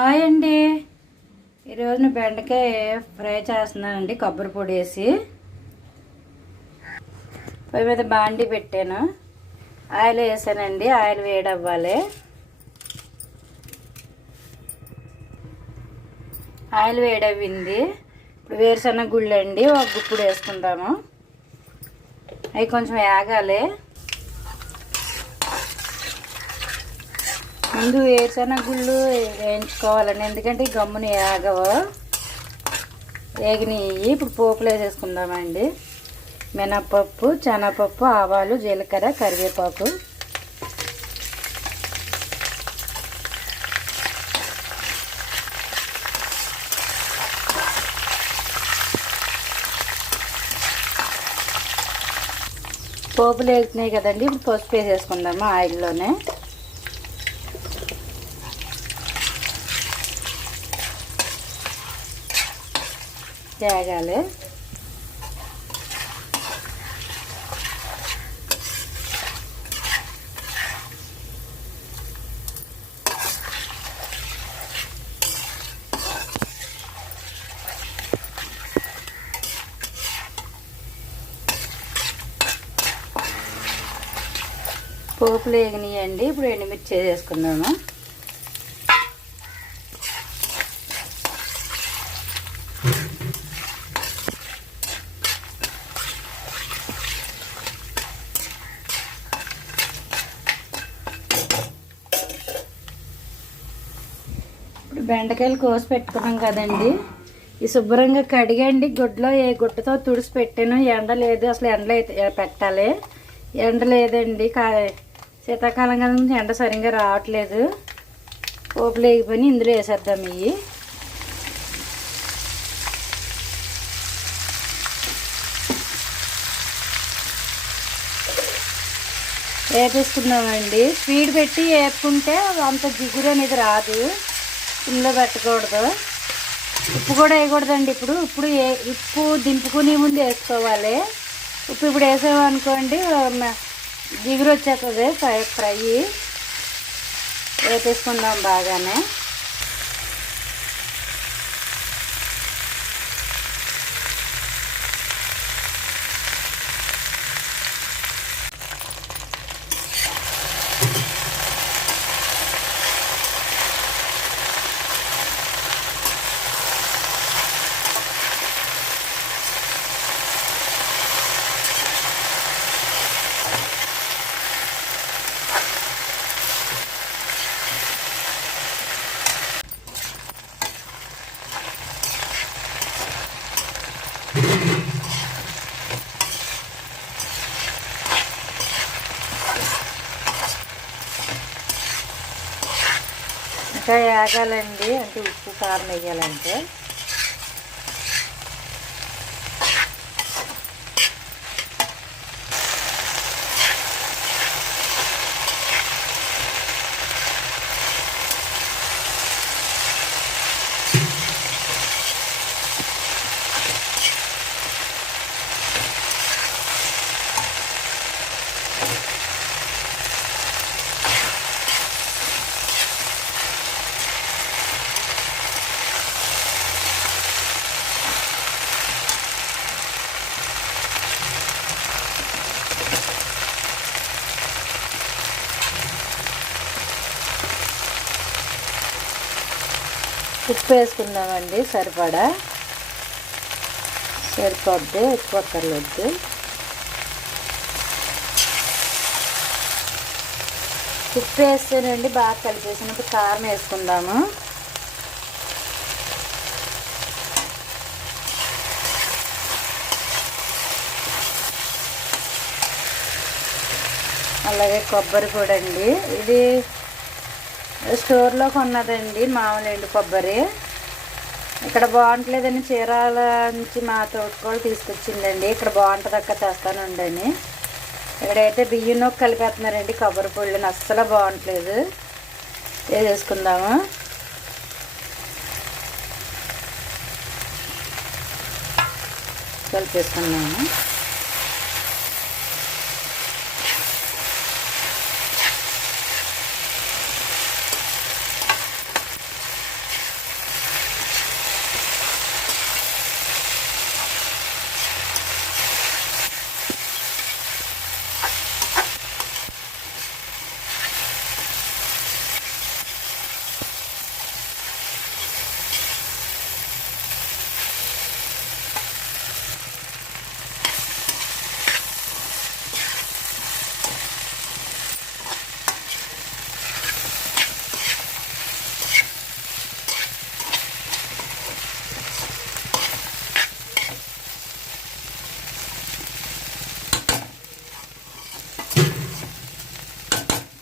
Hi అండి. ఈరోజు నేను బెండకాయ ఫ్రై చేస్తున్నానండి కొబ్బరి పొడి వేసి. పొయ్యి మీద బాండి పెట్టాను. ఆయిల్ వేసానండి ఆయిల్ వేడవ్వాలి. ఆయిల్ వేడవ్వింది. ఇప్పుడు వేరుశనగ గుళ్ళు అండి ఒక గుప్పుడు వేసుకుంటాము అవి కొంచెం వేగాలి. ముందు వేరుశనగ గుళ్ళు వేయించుకోవాలండి ఎందుకంటే గమ్ముని ఆగవు వేగినవి ఇప్పుడు పోపులు వేసేసుకుందామండి. మినప్పప్పు శనగపప్పు ఆవాలు జీలకర్ర కరివేపాకు. పోపులు వేసినాయి కదండి. ఇప్పుడు పసుపు వేసేసుకుందాము ఆయిల్లోనే. తేగాలి. పోపులు వేగినాయండి. ఇప్పుడు ఎండుమిర్చి వేసుకుందాము బెండకాయలు కోసి పెట్టుకున్నాం కదండి. ఈ శుభ్రంగా కడిగండి. గుడ్లో ఏ గుడ్డతో తుడిసి పెట్టాను ఎండ లేదు. అసలు ఎండలో అయితే పెట్టాలి? ఎండ లేదండి. కా శీతాకాలం కదా ఎండ సరిగ్గా రావట్లేదు. పోపులు వేగిపోయి ఇందులో వేసేద్దాం ఇవి. వేపేసుకున్నామండి స్పీడ్ పెట్టి వేపుకుంటే అంత జిగురు అనేది రాదు. ఇందులో పెట్టకూడదు. ఉప్పు కూడా వేయకూడదండి ఇప్పుడు. ఇప్పుడు ఏ ఉప్పు దింపుకునే ముందు వేసుకోవాలి. ఉప్పు ఇప్పుడు వేసామనుకోండి దిగురు వచ్చేస్తుంది ఫ్రై ఫ్రై. వేపేసుకుందాం బాగానే. ఇంకా వేగాలండి అంటే ఉప్పు కారం వేయాలంటే. ఉప్పు వేసుకుందామండి సరిపడా? సరిపోద్ది ఎక్కువ అక్కర్లేదు. ఉప్పు వేస్తేనండి బాగా కలిపేసినప్పుడు కారం వేసుకుందాము. అలాగే కొబ్బరి కూడా అండి ఇది స్టోర్లో కొన్నదండి మామూలు ఎండు కొబ్బరి. ఇక్కడ బాగుంటలేదని చీరాల నుంచి మా తోటకోళ్ళు తీసుకొచ్చిందండి. ఇక్కడ బాగుంటుంది అక్క తెస్తానుండని ఇక్కడైతే బియ్యం నొక్కి కలిపేస్తున్నారండి. కొబ్బరి పొడిని అస్సలు బాగుంటలేదు. వేసేసుకుందాము కలిపేసుకున్నాము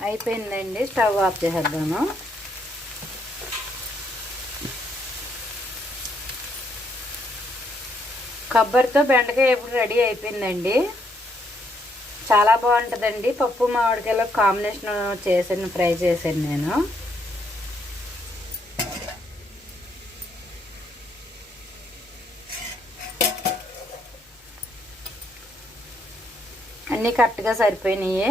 అయిపోయిందండి. స్టవ్ ఆఫ్ చేసేద్దాము. కొబ్బరితో బెండకాయ ఎప్పుడు రెడీ అయిపోయిందండి. చాలా బాగుంటుందండి. పప్పు మామిడికాయలో కాంబినేషన్ చేశాను ఫ్రై చేశాను నేను. అన్నీ కరెక్ట్గా సరిపోయినాయి.